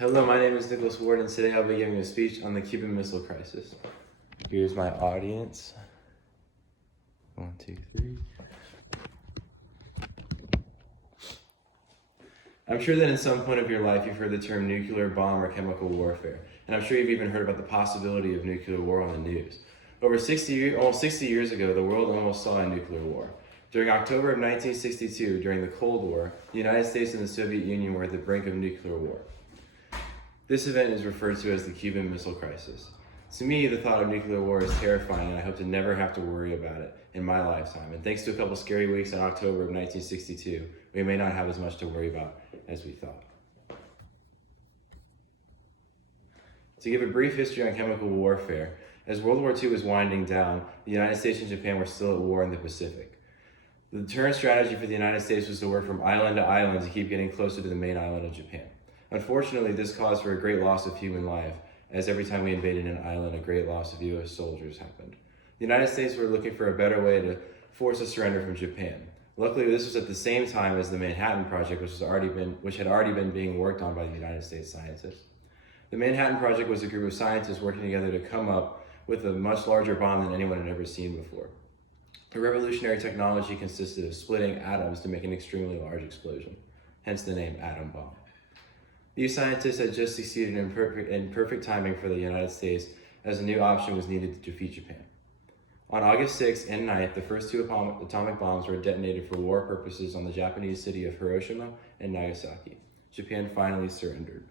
Hello, my name is Nicholas Ward, and today I'll be giving a speech on the Cuban Missile Crisis. Here's my audience. 1, 2, 3. I'm sure that in some point of your life you've heard the term nuclear bomb or chemical warfare, and I'm sure you've even heard about the possibility of nuclear war on the news. Almost 60 years ago, the world almost saw a nuclear war. During October of 1962, during the Cold War, the United States and the Soviet Union were at the brink of nuclear war. This event is referred to as the Cuban Missile Crisis. To me, the thought of nuclear war is terrifying, and I hope to never have to worry about it in my lifetime. And thanks to a couple scary weeks in October of 1962, we may not have as much to worry about as we thought. To give a brief history on chemical warfare, as World War II was winding down, the United States and Japan were still at war in the Pacific. The deterrent strategy for the United States was to work from island to island to keep getting closer to the main island of Japan. Unfortunately, this caused for a great loss of human life, as every time we invaded an island, a great loss of U.S. soldiers happened. The United States were looking for a better way to force a surrender from Japan. Luckily, this was at the same time as the Manhattan Project, which had already been being worked on by the United States scientists. The Manhattan Project was a group of scientists working together to come up with a much larger bomb than anyone had ever seen before. The revolutionary technology consisted of splitting atoms to make an extremely large explosion, hence the name atom bomb. These scientists had just succeeded in perfect timing for the United States, as a new option was needed to defeat Japan. On August 6th and 9th, the first two atomic bombs were detonated for war purposes on the Japanese city of Hiroshima and Nagasaki. Japan finally surrendered.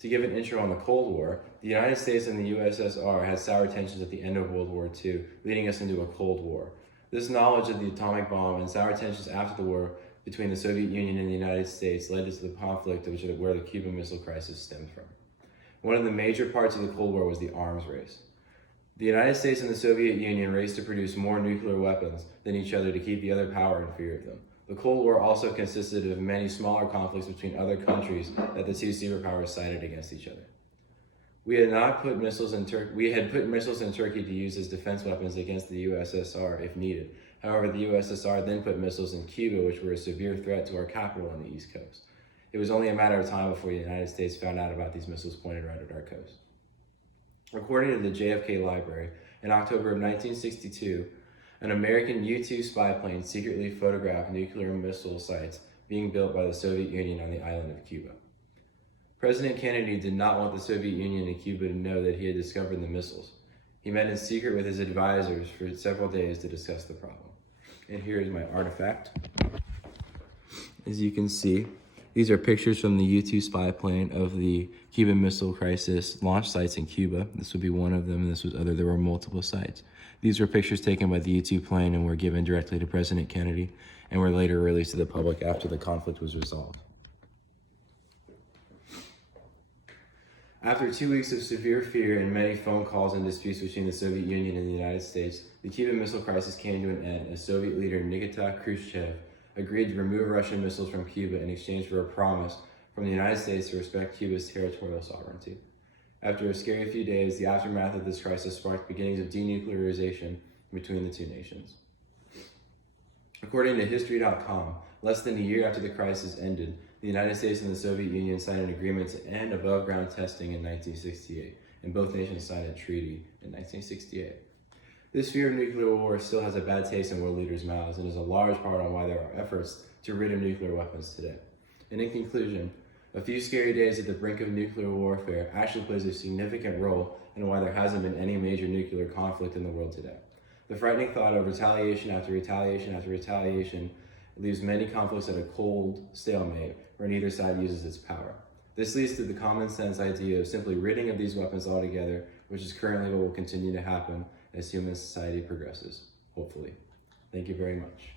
To give an intro on the Cold War, the United States and the USSR had sour tensions at the end of World War II, leading us into a Cold War. This knowledge of the atomic bomb and sour tensions after the war between the Soviet Union and the United States led to the conflict where the Cuban Missile Crisis stemmed from. One of the major parts of the Cold War was the arms race. The United States and the Soviet Union raced to produce more nuclear weapons than each other to keep the other power in fear of them. The Cold War also consisted of many smaller conflicts between other countries that the two superpowers sided against each other. We had put missiles in Turkey to use as defense weapons against the USSR if needed. However, the USSR then put missiles in Cuba, which were a severe threat to our capital on the East Coast. It was only a matter of time before the United States found out about these missiles pointed right at our coast. According to the JFK Library, in October of 1962, an American U-2 spy plane secretly photographed nuclear missile sites being built by the Soviet Union on the island of Cuba. President Kennedy did not want the Soviet Union and Cuba to know that he had discovered the missiles. He met in secret with his advisors for several days to discuss the problem. And here is my artifact. As you can see, these are pictures from the U-2 spy plane of the Cuban Missile Crisis launch sites in Cuba. This would be one of them, and there were multiple sites. These were pictures taken by the U-2 plane and were given directly to President Kennedy and were later released to the public after the conflict was resolved. After 2 weeks of severe fear and many phone calls and disputes between the Soviet Union and the United States, the Cuban Missile Crisis came to an end as Soviet leader Nikita Khrushchev agreed to remove Russian missiles from Cuba in exchange for a promise from the United States to respect Cuba's territorial sovereignty. After a scary few days, the aftermath of this crisis sparked beginnings of denuclearization between the two nations. According to History.com, less than a year after the crisis ended, the United States and the Soviet Union signed an agreement to end above-ground testing in 1968, and both nations signed a treaty in 1968. This fear of nuclear war still has a bad taste in world leaders' mouths and is a large part on why there are efforts to rid of nuclear weapons today. And in conclusion, a few scary days at the brink of nuclear warfare actually plays a significant role in why there hasn't been any major nuclear conflict in the world today. The frightening thought of retaliation after retaliation after retaliation leaves many conflicts at a cold stalemate where neither side uses its power. This leads to the common sense idea of simply ridding of these weapons altogether, which is currently what will continue to happen as human society progresses, hopefully. Thank you very much.